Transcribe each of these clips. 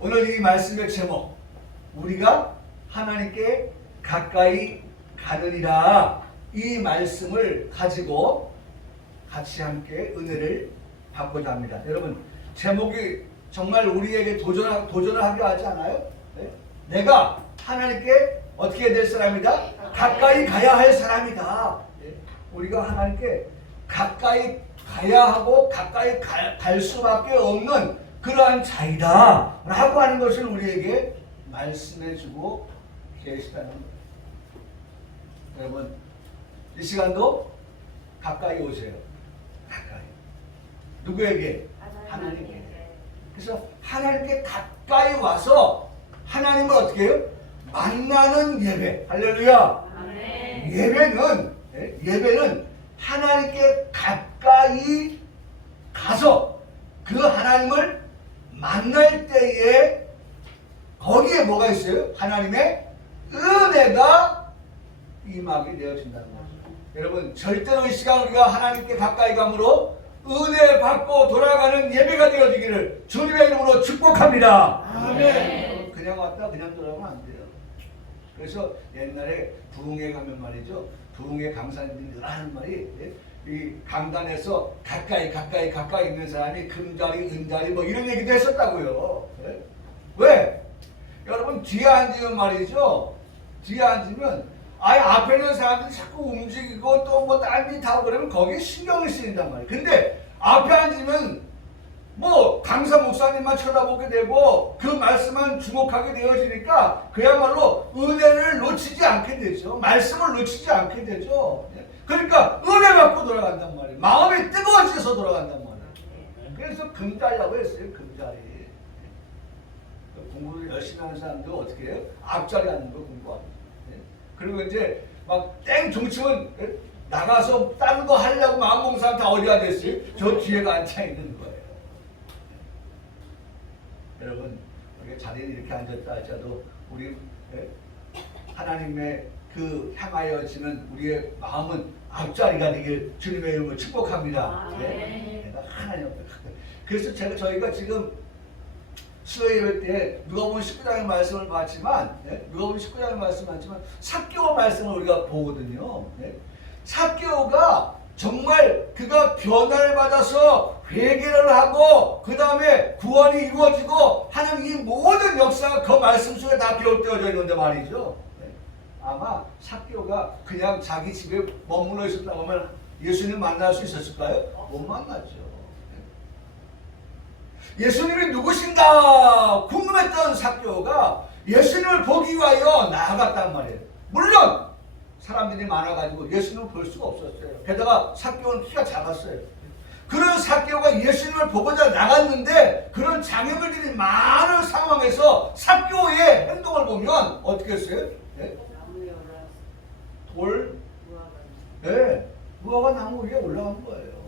오늘 이 말씀의 제목, 우리가 하나님께 가까이 가느니라, 이 말씀을 가지고 같이 함께 은혜를 받고자 합니다. 여러분, 제목이 정말 우리에게 도전을 하게 하지 않아요? 네? 내가 하나님께 어떻게 될 사람이다? 가까이 가야 할 사람이다. 네? 우리가 하나님께 가까이 가야 하고 가까이 갈 수밖에 없는 그러한 자이다 라고 하는 것을 우리에게 말씀해주고 계시다는 거예요. 여러분, 이 시간도 가까이 오세요. 가까이. 누구에게? 하나님께. 그래서 하나님께 가까이 와서 하나님을 어떻게 해요? 만나는 예배. 할렐루야. 예배는 하나님께 가까이 가서 그 하나님을 만날 때에 거기에 뭐가 있어요? 하나님의 은혜가 임하게 되어진다는 거죠. 여러분, 절대로 이 시간 우리가 하나님께 가까이 감으로 은혜 받고 돌아가는 예배가 되어지기를 주님의 이름으로 축복합니다. 아멘. 그냥 왔다 그냥 돌아가면 안 돼요. 그래서 옛날에 부흥회 가면 말이죠, 부흥회 강사님들이 늘 하는 말이, 이 강단에서 가까이 있는 사람이 금자리, 은자리 뭐 이런 얘기도 했었다고요. 왜? 여러분, 뒤에 앉으면 말이죠, 뒤에 앉으면 아예 앞에 있는 사람들이 자꾸 움직이고 또 뭐 딴짓하고 그러면 거기에 신경을 쓰인단 말이에요. 근데 앞에 앉으면 뭐 강사 목사님만 쳐다보게 되고 그 말씀만 주목하게 되어지니까 그야말로 은혜를 놓치지 않게 되죠. 말씀을 놓치지 않게 되죠. 그러니까 은혜 받고 돌아간단 말이에요. 마음이 뜨거워져서 돌아간단 말이에요. 그래서 금자리라고 했어요. 금자리. 공부를 열심히 하는 사람들 어떻게 해요? 앞자리 앉는 거 공부합니다. 그리고 이제 막 땡 종치면 나가서 다른 거 하려고 마음 먹는 사람 다 어디가 됐어요? 저 뒤에가 앉아 있는 거예요. 여러분, 우리가 자리에 이렇게 앉았다 하자도 우리 하나님의 그 향하여지는 우리의 마음은 앞자리가 되길 주님의 이름으로 축복합니다. 내가 하나님 앞에 가까이. 그래서 저희가 지금 수요일 때 누가복음 19장의 말씀을 봤지만, 누가복음 19장의 말씀을 봤지만 삭개오 말씀을 우리가 보거든요. 삭개오가 정말 그가 변화를 받아서 회개를 하고 그 다음에 구원이 이루어지고 하는 이 모든 역사가 그 말씀 속에 다 기록되어져 있는데 말이죠. 아마 삭개오가 그냥 자기 집에 머물러 있었다고 하면 예수님 만날 수 있었을까요? 못 만났죠. 예수님이 누구신가 궁금했던 삭개오가 예수님을 보기 위하여 나아갔단 말이에요. 물론 사람들이 많아가지고 예수님을 볼 수가 없었어요. 게다가 삭개오는 키가 작았어요. 그런 삭개오가 예수님을 보고자 나갔는데 그런 장애물들이 많은 상황에서 삭개오의 행동을 보면 어떻게 했어요? 무화과 나무 위에 올라간 거예요.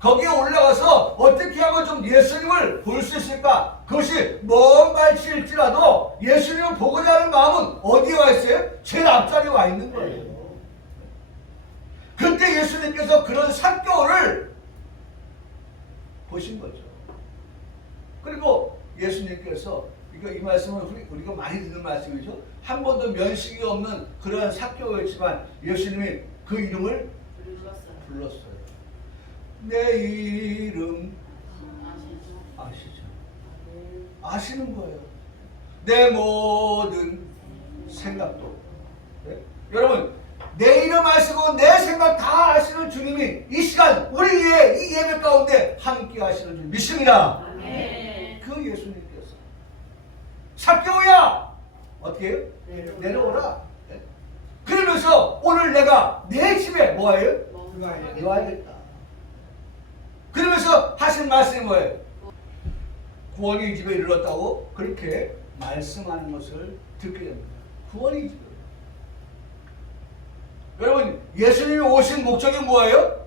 거기에 올라가서 어떻게 하면 좀 예수님을 볼 수 있을까? 그것이 먼 발치일지라도 예수님을 보고자 하는 마음은 어디에 와 있어요? 제일 앞자리에 와 있는 거예요. 그때 예수님께서 그런 삭개오를 보신 거죠. 그리고 예수님께서 이 말씀은 우리가 많이 듣는 말씀이죠. 한 번도 면식이 없는 그런 삭개오였지만 예수님이 그 이름을 불렀어요. 내 이름 아시죠? 아시는 거예요. 내 모든 생각도. 여러분, 내 이름 아시고 내 생각 다 아시는 주님이 이 시간 우리의 이 예배 가운데 함께 하시는 줄 믿습니다. 그 예수님께서 삭개오야 어떻게 해요? 내려오라. 그러면서 오늘 내가 내 집에 뭐예요? 들어와야겠다. 그러면서 하신 말씀이 뭐예요? 구원이 이 집에 이르렀다고 그렇게 말씀하는 것을 듣게 됩니다. 구원이 이 집에. 여러분, 예수님이 오신 목적이 뭐예요?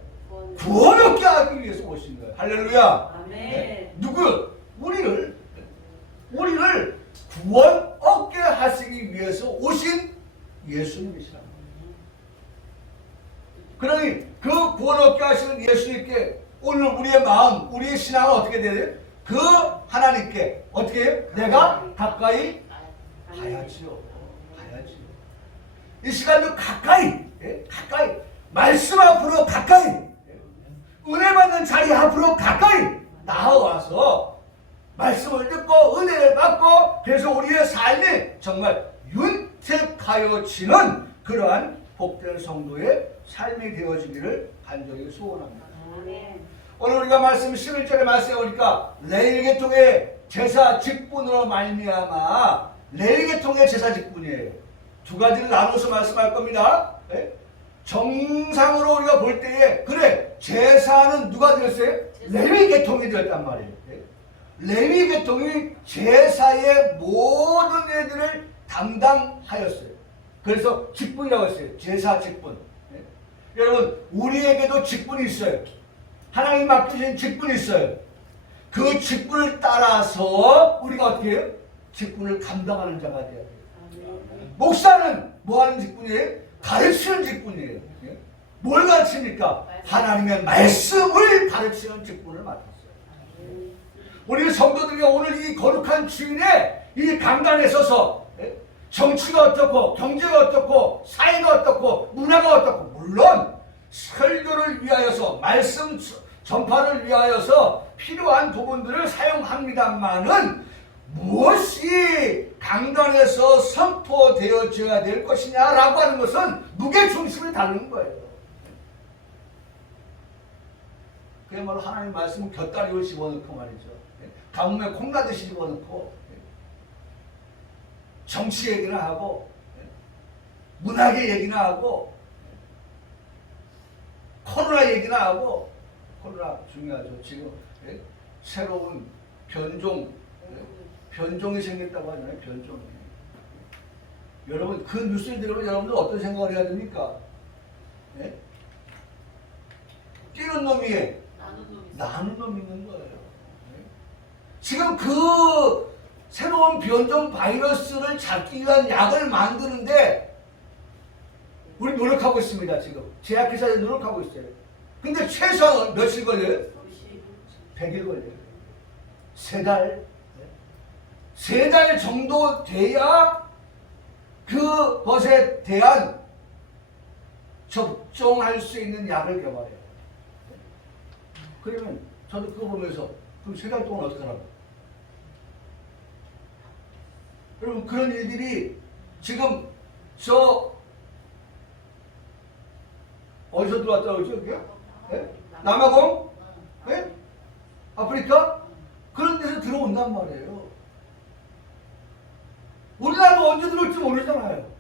구원 얻게 하기 위해서 오신 거예요. 할렐루야. 누구? 우리를 구원 얻게 하시기 위해서 오신 예수님이시라. 그러니 그 구원 얻게 하시는 예수님께 오늘 우리의 마음, 우리의 신앙은 어떻게 돼야 돼요? 그 하나님께 어떻게 해요? 내가 가까이 가야지요. 가야지요. 이 시간도 가까이, 가까이. 말씀 앞으로 가까이. 은혜 받는 자리 앞으로 가까이 나와서 말씀을 듣고 은혜를 받고 그래서 우리의 삶이 정말 윤택하여지는 그러한 복된 성도의 삶이 되어지기를 간절히 소원합니다. 오늘 우리가 말씀 11절에 말씀해 보니까 레위계통의 제사 직분으로 말미암아 레위계통의 제사 직분이에요. 두 가지를 나눠서 말씀할 겁니다. 정상으로 우리가 볼 때에 그래 제사는 누가 드렸어요? 레위계통이 드렸단 말이에요. 레위계통이 제사의 모든 일들을 담당하였어요. 그래서 직분이라고 했어요. 제사 직분. 여러분 우리에게도 직분이 있어요. 하나님 맡기신 직분이 있어요. 그 직분을 따라서 우리가 어떻게 해요? 직분을 감당하는 자가 돼야 돼요. 목사는 뭐 하는 직분이에요? 가르치는 직분이에요. 뭘 가르칩니까? 하나님의 말씀을 가르치는 직분을 맡았어요. 우리 성도들이 오늘 이 거룩한 주일에 이 강단에 서서 정치가 어떻고 경제가 어떻고 사회가 어떻고 문화가 어떻고 물론 설교를 위하여서 말씀 전파를 위하여서 필요한 부분들을 사용합니다만은 무엇이 강단에서 선포되어져야 될 것이냐라고 하는 것은 무게중심이 다른 거예요. 그야말로 하나님 말씀을 곁다리로 집어넣고 말이죠. 가뭄에 콩나듯이 집어넣고 정치 얘기나 하고 문학의 얘기나 하고 코로나 얘기나 하고 코로나 중요하죠. 지금 새로운 변종이 생겼다고 하잖아요. 변종이. 여러분 그 뉴스를 들으면 여러분들 어떤 생각을 해야 됩니까? 뛰는 놈이 나는 놈 있는 거예요. 지금 그 새로운 변종 바이러스를 잡기 위한 약을 만드는데 우리 노력하고 있습니다. 지금 제약회사에 노력하고 있어요. 근데 최소한 며칠 걸려요? 100일 걸려요. 3달. 3달 정도 돼야 그것에 대한 접종할 수 있는 약을 개발해요. 그러면 저도 그거 보면서 그럼 3달 동안 어떻게 하라고? 여러분 그런 일들이 지금 저 어디서 들어왔다고 그러죠? 그게? 남아공? 아프리카? 그런 데서 들어온단 말이에요. 우리나라도 언제 들어올지 모르잖아요.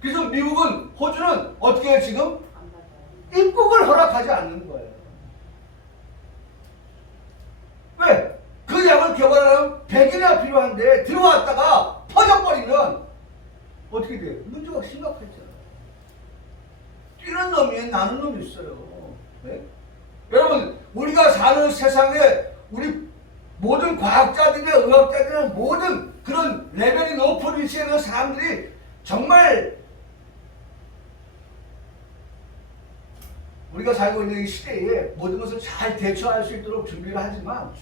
그래서 미국은, 호주는 어떻게 해요 지금? 입국을 허락하지 않는 거예요. 왜? 그 약을 개발하려면 100일이나 필요한데 들어왔다가 퍼져버리면 어떻게 돼요? 문제가 심각했잖아요. 뛰는 놈이 나는 놈이 있어요. 여러분 우리가 사는 세상에 우리 모든 과학자들이나 의학자들이나 모든 그런 레벨이 높은 위치에 있는 사람들이 정말 우리가 살고 있는 이 시대에 모든 것을 잘 대처할 수 있도록 준비를 하지만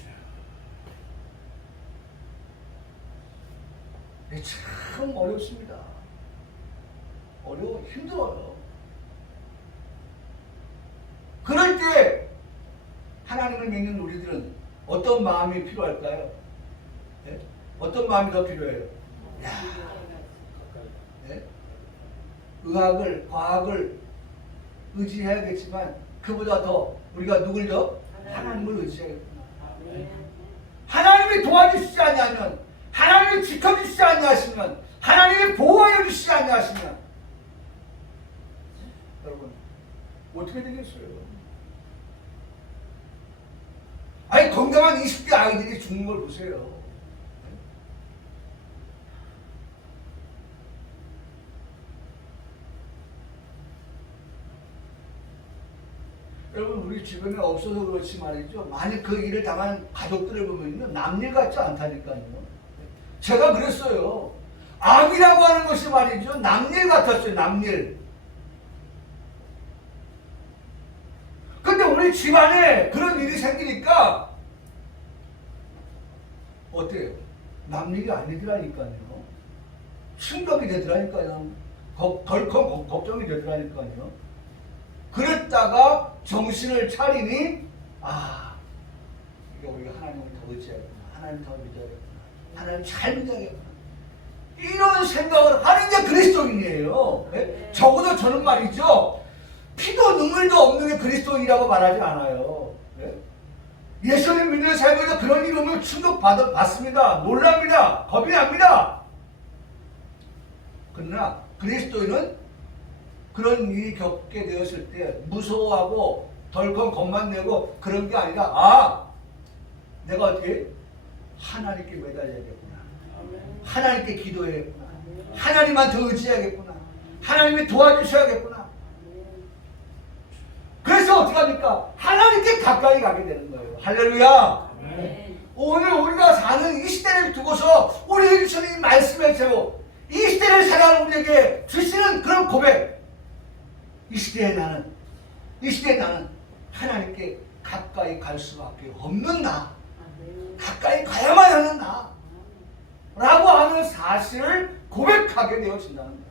참 어렵습니다. 어려워, 힘들어요. 그럴 때 하나님을 믿는 우리들은 어떤 마음이 필요할까요? 어떤 마음이 더 필요해요? 의학을, 과학을 의지해야겠지만 그보다 더 우리가 누굴 더? 하나님을 의지해야겠구나. 하나님이 도와주시지 않냐면 하나님이 지켜주시지 않냐하시면 하나님이 보호해 주시지 않냐하시면 여러분 어떻게 되겠어요? 아니 건강한 20대 아이들이 죽는 걸 보세요. 여러분 우리 주변에 없어서 그렇지 말이죠. 만약 그 일을 당한 가족들을 보면요 남일 같지 않다니까요. 제가 그랬어요. 암이라고 하는 것이 말이죠 남일 같았어요. 남일. 근데 우리 집안에 그런 일이 생기니까 어때요? 남 일이 아니더라니까요. 충격이 되더라니까요. 덜컥 걱정이 되더라니까요. 그랬다가 정신을 차리니 이게 우리가 하나님을 더 의지하겠구나. 하나님 더 믿어야겠구나. 하나님 잘 믿어야겠구나. 이런 생각을 하는 게 그리스도인이에요. 네? 적어도 저는 말이죠. 피도 눈물도 없는 게 그리스도인이라고 말하지 않아요. 네? 예수님 믿는 삶에서 그런 일 오면 충격받습니다. 놀랍니다. 겁이 납니다. 그러나 그리스도인은 그런 일이 겪게 되었을 때 무서워하고 덜컥 겁만 내고 그런 게 아니라 내가 어떻게 하나님께 매달려야겠구나. 하나님께 기도해야겠구나. 하나님한테 의지해야겠구나. 하나님이 도와주셔야겠구나. 그래서 어떻게 합니까? 하나님께 가까이 가게 되는 거예요. 할렐루야. 오늘 우리가 사는 이 시대를 두고서 우리 주님 말씀에 세워 이 시대를 살아가는 우리에게 주시는 그런 고백. 이 시대에 나는 하나님께 가까이 갈 수밖에 없는 나. 가까이 가야만 하는 나. 라고 하는 사실을 고백하게 되어진다는 거예요.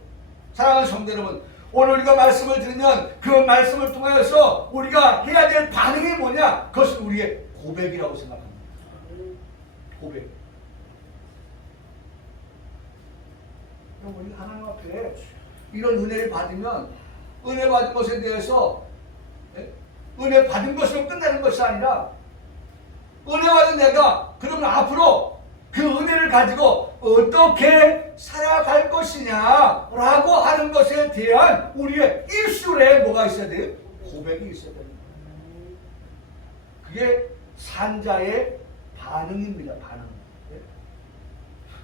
사랑하는 성도 여러분, 오늘 우리가 말씀을 들으면 그 말씀을 통해서 우리가 해야 될 반응이 뭐냐? 그것은 우리의 고백이라고 생각합니다. 고백. 우리 하나님 앞에 이런 은혜를 받으면 은혜 받은 것에 대해서 은혜 받은 것으로 끝나는 것이 아니라 은혜 받은 내가 그러면 앞으로 그 은혜를 가지고 어떻게 살아갈 것이냐라고 하는 것에 대한 우리의 일술에 뭐가 있어야 돼요? 고백이 있어야 됩니다. 그게 산자의 반응입니다. 반응.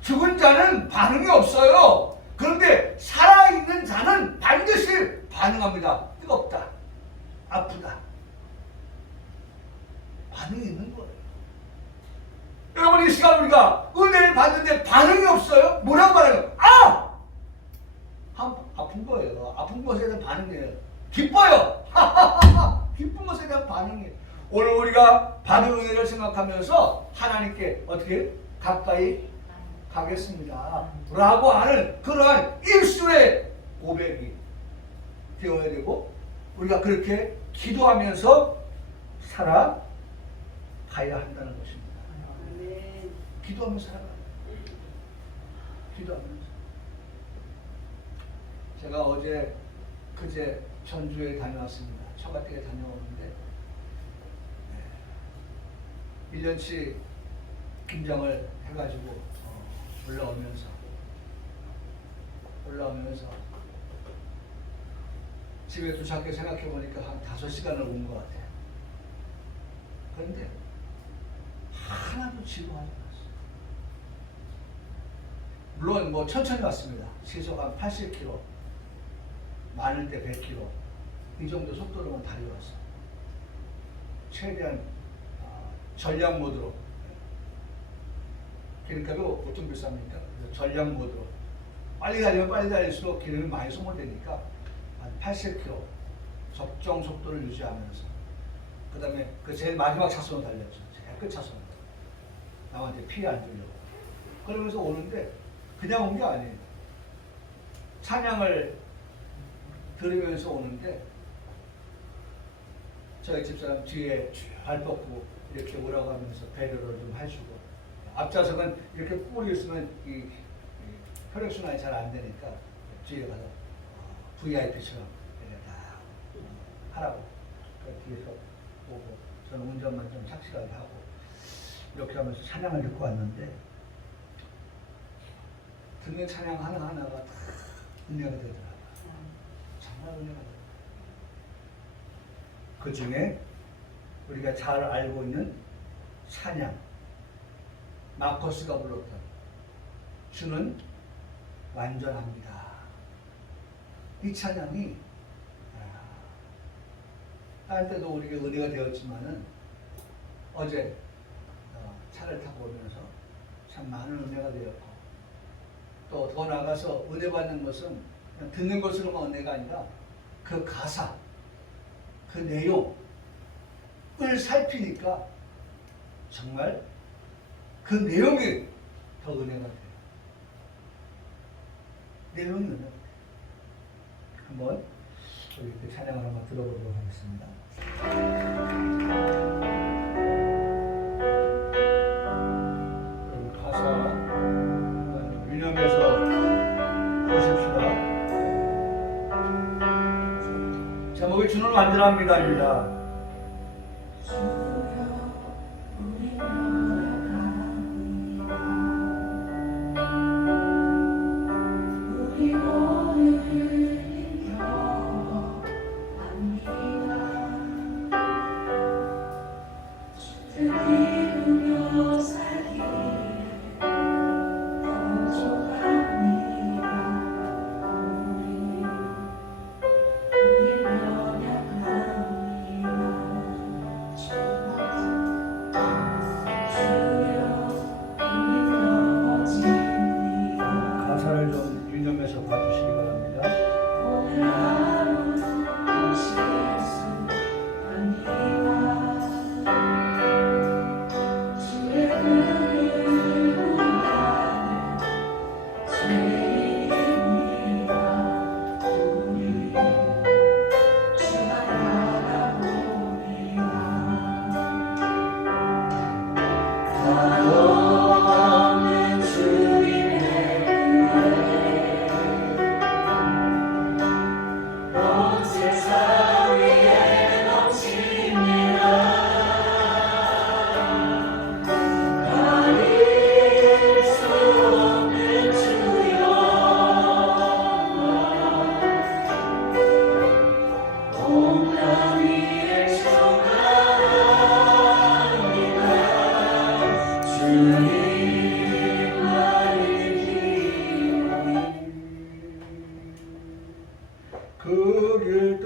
죽은 자는 반응이 없어요. 그런데 살아있는 자는 반드시 반응합니다. 뜨겁다. 아프다. 반응이 있는 거예요. 여러분 이 시간 우리가 은혜를 받는데 반응이 없어요? 뭐라고 말해요? 아픈 거예요. 아픈 것에 대한 반응이에요. 기뻐요. 기쁜 것에 대한 반응이에요. 오늘 우리가 받은 은혜를 생각하면서 하나님께 어떻게 가까이 가겠습니다. 라고 하는 그러한 일술의 고백이 되어야 되고 우리가 그렇게 기도하면서 살아가야 한다는 것입니다. 기도하면서 살아가야 돼요. 기도하면서. 제가 그제 전주에 다녀왔습니다. 처갓댁에 다녀오는데 1년치 김장을 해가지고 올라오면서 집에 도착해 생각해보니까 한 5시간을 온 것 같아요. 그런데 하나도 지루하지 않았어요. 물론 뭐 천천히 왔습니다. 시속 한 80km, 많을 때 100km 이 정도 속도로만 달려왔어요. 최대한 전략 모드로. 기름값이 보통 비쌉니까? 전략 모드로. 빨리 달리면 빨리 달릴수록 기름이 많이 소모되니까 한 80km 적정 속도를 유지하면서 그 다음에 그 제일 마지막 차선으로 달렸죠. 제일 끝 차선으로. 남한테 피해 안 주려고. 그러면서 오는데 그냥 온 게 아니에요. 찬양을 들으면서 오는데 저희 집사람 뒤에 발 뻗고 이렇게 오라고 하면서 배려를 좀 해주고 앞좌석은 이렇게 뿔이 있으면 이 혈액순환이 잘 안 되니까 뒤에 가서 VIP처럼 이렇게 다 하라고 뒤에서 보고 저는 운전만 좀 착실하게 하고 이렇게 하면서 찬양을 듣고 왔는데 듣는 찬양 하나하나가 다 은혜가 되더라고요. 정말 은혜가 되더라고요. 그 중에 우리가 잘 알고 있는 찬양 마커스가 불렀던 주는 완전합니다. 이 찬양이 다른 때도 우리에게 은혜가 되었지만은 어제 차를 타고 오면서 참 많은 은혜가 되었고 또 더 나아가서 은혜 받는 것은 그냥 듣는 것으로만 은혜가 아니라 그 가사, 그 내용을 살피니까 정말 그 내용이 더 은혜가 돼요. 내용이 은혜가 돼요. 한번 우리 그 찬양을 한번 들어보도록 하겠습니다. 가사 유념해서 보십시다. 제목이 주는 완전합니다입니다. 가사를 좀 유념해서 봐주시기 바랍니다. 그 길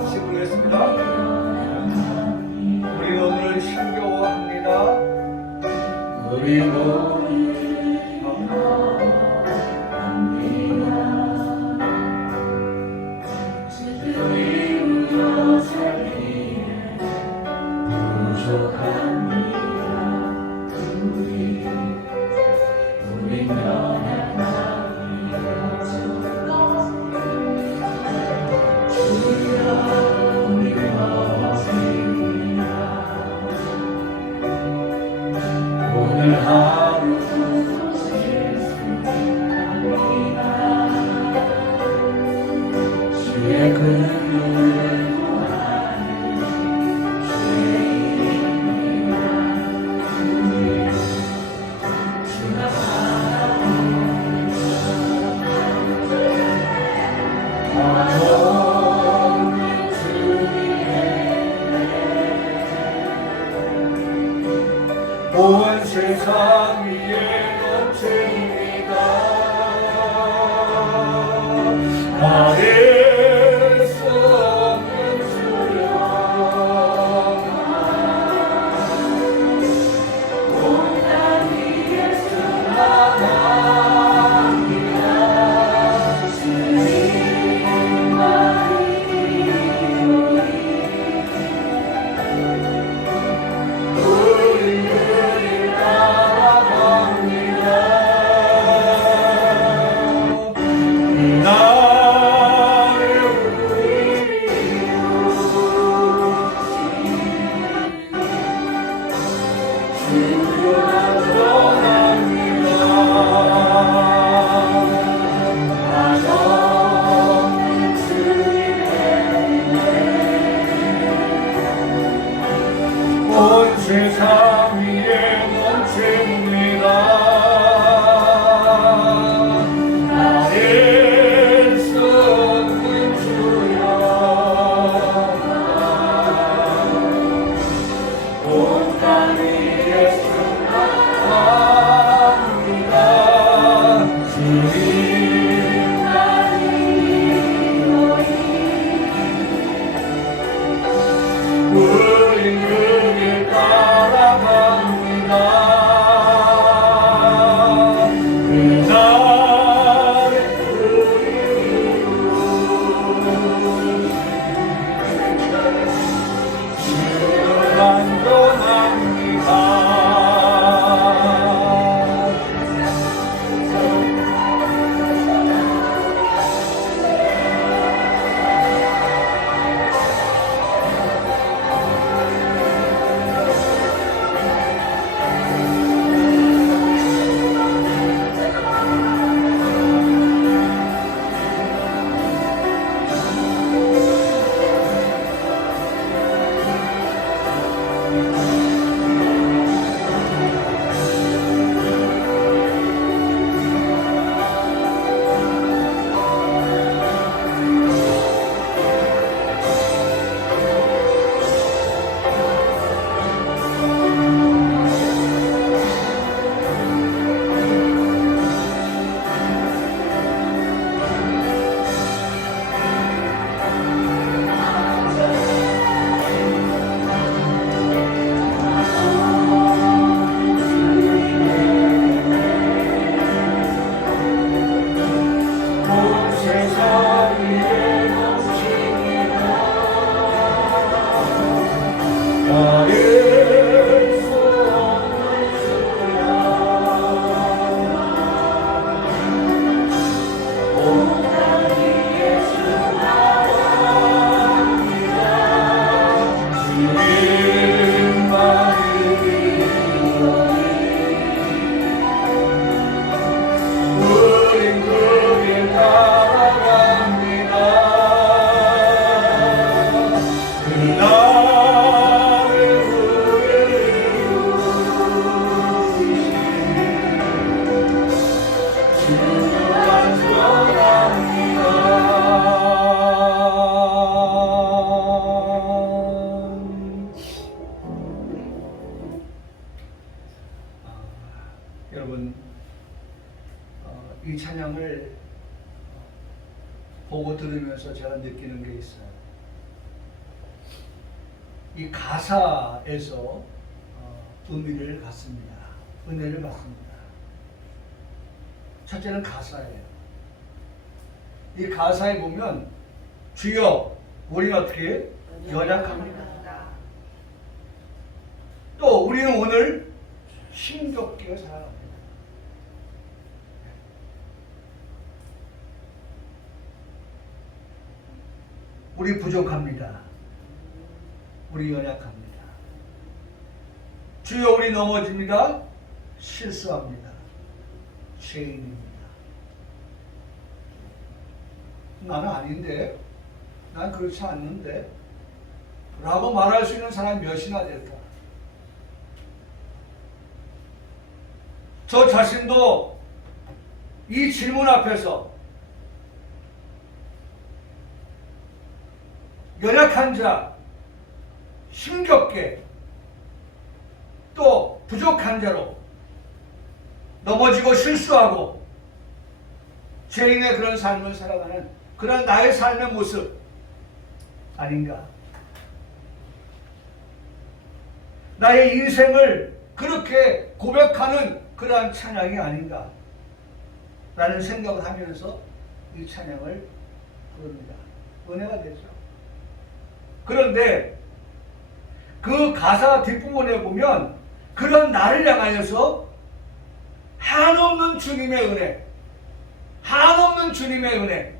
같이 부르겠습니다. 우리 오늘 힘겨워합니다. 우리 오늘 오늘 하루 주의 긍휼을 온 세상 위에 넘칩니다. 말할 수 없는 수령 온 땅 위에 승만합니다. 주님만이 온 세상 위에 넘칩니다. 나의 세상 위에 넘칩니다. 나의 소원을 주야 온갖 예수 바랍니다. 주님만을 우린 그길 따라갑니다. 그 나를 구해주신 주를 안전합니다. 여러분, 이 찬양을 보고 들으면서 제가 느끼는 게 있어요. 이 가사에서 의미를 갖습니다. 은혜를 받습니다. 첫째는 가사예요. 이 가사에 보면 주여 우리는 어떻게 연약합니다. 또 우리는 오늘 힘겹게 살아갑니다. 우리 부족합니다. 우리 연약합니다. 주여 우리 넘어집니다. 실수합니다. 죄인입니다. 나는 아닌데, 난 그렇지 않는데 라고 말할 수 있는 사람이 몇이나 될까? 저 자신도 이 질문 앞에서 연약한 자, 힘겹게 또 부족한 자로 넘어지고 실수하고 죄인의 그런 삶을 살아가는 그런 나의 삶의 모습 아닌가? 나의 인생을 그렇게 고백하는 그러한 찬양이 아닌가? 라는 생각을 하면서 이 찬양을 부릅니다. 은혜가 되죠. 그런데 그 가사 뒷부분에 보면 그런 나를 향하여서 한없는 주님의 은혜, 한없는 주님의 은혜.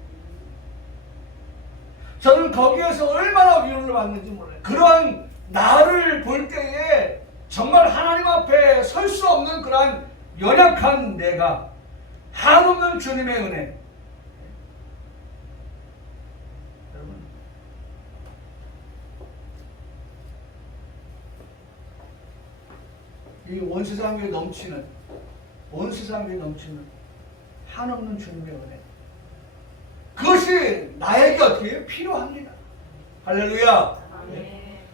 저는 거기에서 얼마나 위로를 받는지 몰라요. 그러한 나를 볼 때에 정말 하나님 앞에 설 수 없는 그러한 연약한 내가 한없는 주님의 은혜. 여러분, 이 온 세상 위에 넘치는, 온 세상 위에 넘치는 한없는 주님의 은혜. 그것이 나에게 어떻게 필요합니다. 할렐루야.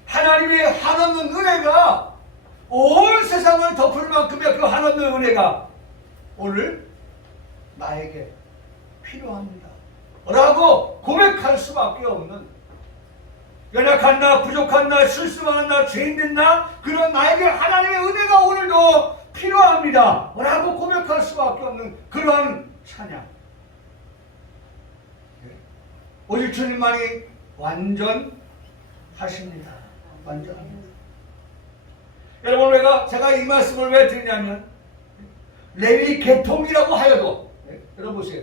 하나님의 한없는 은혜가 온 세상을 덮을 만큼의 그 한없는 은혜가 오늘 나에게 필요합니다. 라고 고백할 수밖에 없는, 연약한 나, 부족한 나, 실수한 나, 죄인된 나, 그런 나에게 하나님의 은혜가 오늘도 필요합니다. 라고 고백할 수밖에 없는 그러한 찬양. 오직 주님만이 완전하십니다. 완전합니다. 여러분, 제가 이 말씀을 왜 드리냐면, 레위 계통이라고 하여도, 여러분 보세요.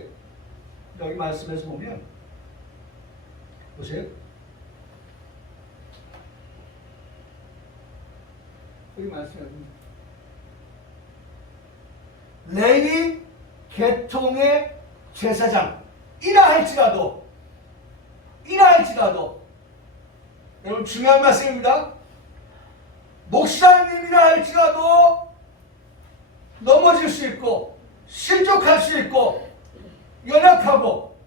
여기 말씀에서 보면, 보세요. 여기 말씀에 레위 계통의 제사장 이라 할지라도 여러분 중요한 말씀입니다. 목사님이라 할지라도 넘어질 수 있고 실족할 수 있고 연약하고,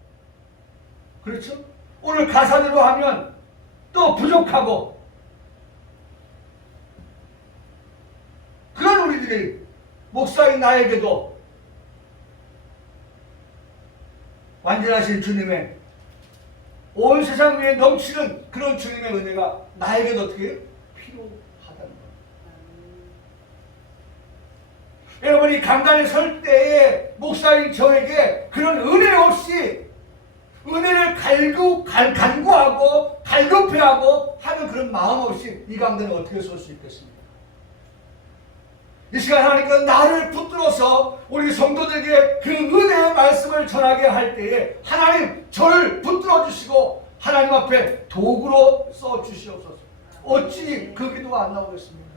그렇죠? 오늘 가사대로 하면 또 부족하고, 그런 우리들이 목사인 나에게도 완전하신 주님의 온 세상 위에 넘치는 그런 주님의 은혜가 나에게도 어떻게 필요하다는 거예요. 여러분이 강단에 설 때에 목사인 저에게 그런 은혜 없이 은혜를 간구하고 갈급해하고 하는 그런 마음 없이 이 가운데는 어떻게 설 수 있겠습니까? 이 시간 하나님께서 나를 붙들어서 우리 성도들에게 그 은혜의 말씀을 전하게 할 때에 하나님 저를 붙들어 주시고 하나님 앞에 도구로 써 주시옵소서. 어찌 그 기도가 안 나오겠습니까?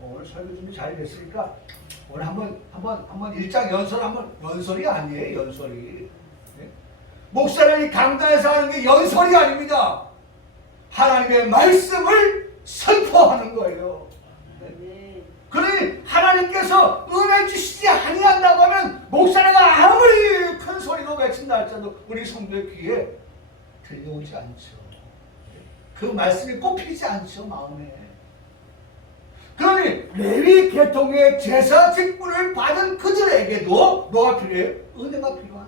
오늘 설교 준비 잘 됐으니까 오늘 한번 1장 연설이 아니에요. 연설이. 네? 목사님이 강단에서 하는 게 연설이 아닙니다. 하나님의 말씀을 선포하는 거예요. 네? 그러니 하나님께서 은혜 주시지 아니한다고 하면 목사님가 아무리 큰 소리로 외친다 할지라도 우리 성도의 귀에 들려오지 않죠. 그 말씀이 꼽히지 않죠, 마음에. 그러니 레위 계통의 제사 직분을 받은 그들에게도 뭐가 필요해요? 은혜가 필요한 거예요.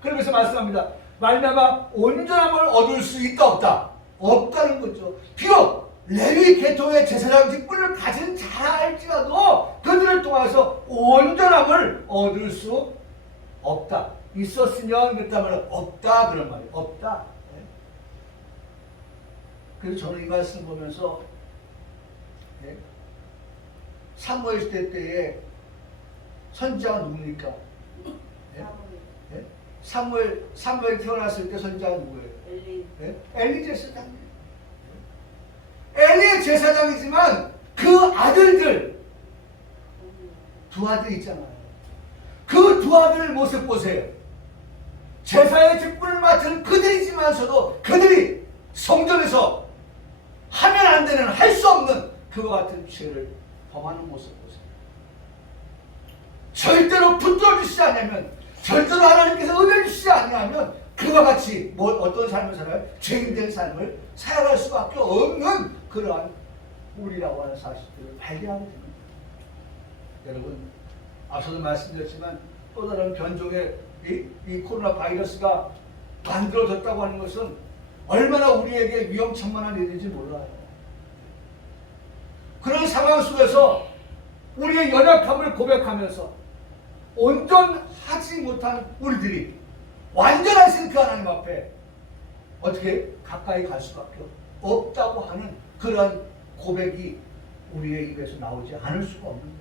그러면서 말씀합니다. 말미암아 온전함을 얻을 수 있다 없다? 없다는 거죠. 비록 레위 계통의 제사장 직분을 가진 자라 할지라도 그들을 통해서 온전함을 얻을 수 없다. 있었으면 그랬다면 없다 그런 말이에요. 없다. 네? 그래서 저는 이 말씀 보면서 네? 사무엘 시대 때에 선지자가 누굽니까? 네? 네? 사무엘 태어났을 때 선지자가 누구예요? 엘리. 네? 엘리 제사장이에요. 엘리의 제사장이지만 그 아들들 두 아들 있잖아요. 그 두 아들 모습 보세요. 제사의 직분을 맡은 그들이지만서도 그들이 성전에서 하면 안 되는 할 수 없는 그와 같은 죄를 범하는 모습 보세요. 절대로 붙들어 주시지 않으면 절대로 하나님께서 은혜 주시지 아니하면 그와 같이 어떤 삶을 살아요? 죄인된 삶을 살아갈 수밖에 없는 그러한 우리라고 하는 사실들을 발견하게 됩니다. 여러분 앞서도 말씀드렸지만 또 다른 변종의 이 코로나 바이러스가 만들어졌다고 하는 것은 얼마나 우리에게 위험천만한 일인지 몰라요. 그런 상황 속에서 우리의 연약함을 고백하면서 온전하지 못한 우리들이 완전하신 그 하나님 앞에 어떻게 가까이 갈 수밖에 없다고 하는 그런 고백이 우리의 입에서 나오지 않을 수가 없는 거죠.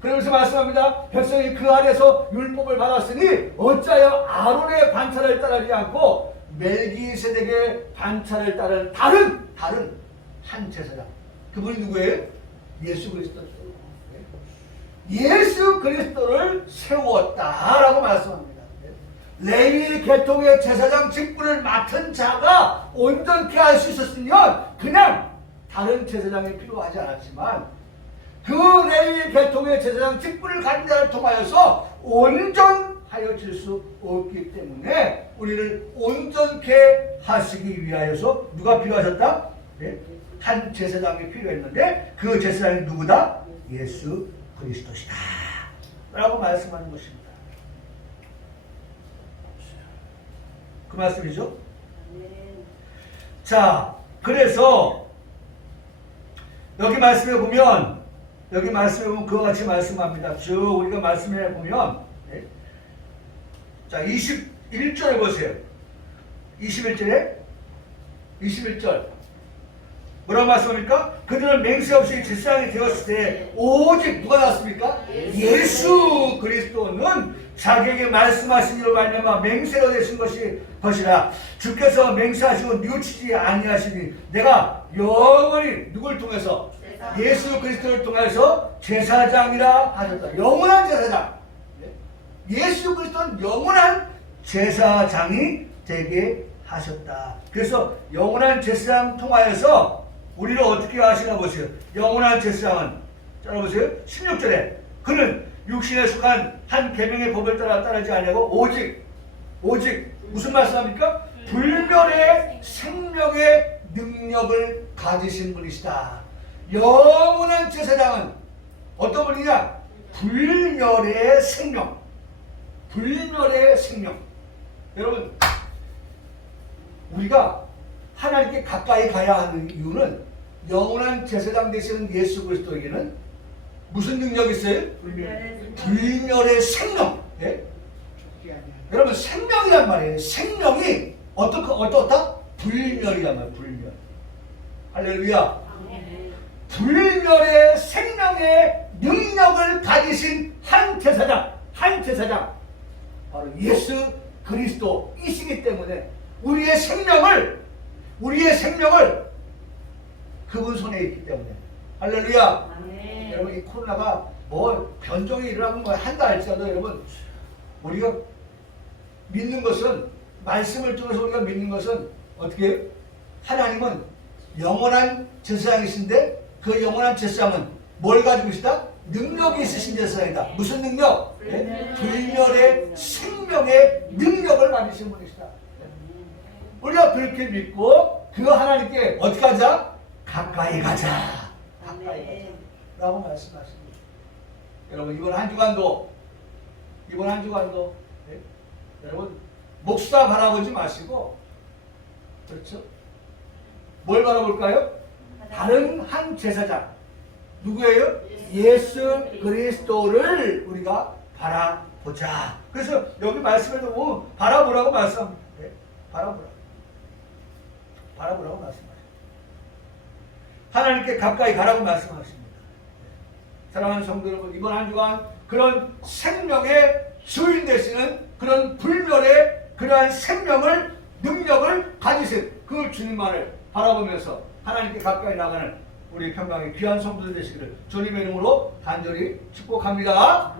그러면서 말씀합니다. 백성이 그 아래서 율법을 받았으니 어찌하여 아론의 반차를 따르지 않고 멜기세덱의 반차를 따르는 다른 한 제사장. 그분이 누구예요? 예수 그리스도죠. 예수 그리스도를 세웠다라고 말씀합니다. 레위 계통의 제사장 직분을 맡은 자가 온전케 할 수 있었으면 그냥 다른 제사장이 필요하지 않았지만 그 레위 계통의 제사장 직분을 가진 자를 통하여서 온전하여질 수 없기 때문에 우리를 온전케 하시기 위하여서 누가 필요하셨다? 네? 한 제사장이 필요했는데 그 제사장이 누구다? 예수 그리스도시다 라고 말씀하는 것입니다. 그 말씀이죠? 자, 그래서 여기 말씀에 보면 그와 같이 말씀합니다. 쭉 우리가 말씀해 보면 네? 자 21절에 보세요. 21절 뭐라고 말씀합니까? 그들은 맹세 없이 제사장이 되었을 때 오직 누가 나왔습니까? 예수 그리스도는 자기에게 말씀하신 이로 말미암아 맹세로 되신 것이라. 주께서 맹세하시고 뉘우치지 아니하시니 내가 영원히 누굴 통해서? 예수 그리스도를 통해서 제사장이라 하셨다. 영원한 제사장. 예수 그리스도는 영원한 제사장이 되게 하셨다. 그래서 영원한 제사장 통하여서 우리를 어떻게 하시나 보세요. 영원한 제사장은 따라보세요. 16절에 그는 육신에 속한 한 계명의 법을 따르지 아니하고 오직 무슨 말씀합니까? 불멸의 생명의 능력을 가지신 분이시다. 영원한 제사장은 어떤 분이냐? 불멸의 생명. 여러분 우리가 하나님께 가까이 가야 하는 이유는 영원한 제사장 되시는 예수 그리스도에게는 무슨 능력이 있어요? 불멸의 생명. 예? 생명이란 말이에요. 생명이 어떻다? 불멸이란 말이에요. 불멸. 할렐루야. 불멸의 생명의 능력을 가지신 한 제사장 바로 예수 그리스도이시기 때문에 우리의 생명을 그분 손에 있기 때문에 할렐루야. 여러분, 이 코로나가 뭐 변종이 일어나고 뭐 한다 할지라도 여러분, 우리가 믿는 것은, 말씀을 통해서 우리가 믿는 것은 어떻게 해요? 하나님은 영원한 제사장이신데 그 영원한 제사장은 뭘 가지고 있다? 능력이 있으신 제사장이다. 무슨 능력? 불멸의 생명의 능력을 가지신 분이시다. 우리가 그렇게 믿고 그 하나님께 어떻게 하자? 가까이 가자. 라고 말씀하십니다. 여러분, 이번 한 주간도 네? 여러분, 목사 바라보지 마시고, 그렇죠? 뭘 바라볼까요? 다른 한 제사장. 누구예요? 예수 그리스도를 우리가 바라보자. 그래서 여기 말씀에도 보면 바라보라고 말씀합니다. 네? 바라보라고 말씀하십니다. 하나님께 가까이 가라고 말씀하십니다. 사랑하는 성도 여러분, 이번 한 주간 그런 생명의 주인 되시는 그런 불멸의 그러한 생명을, 능력을 가지신 그 주님만을 바라보면서 하나님께 가까이 나가는 우리 평강의 귀한 성도들 되시기를 주님의 이름으로 간절히 축복합니다.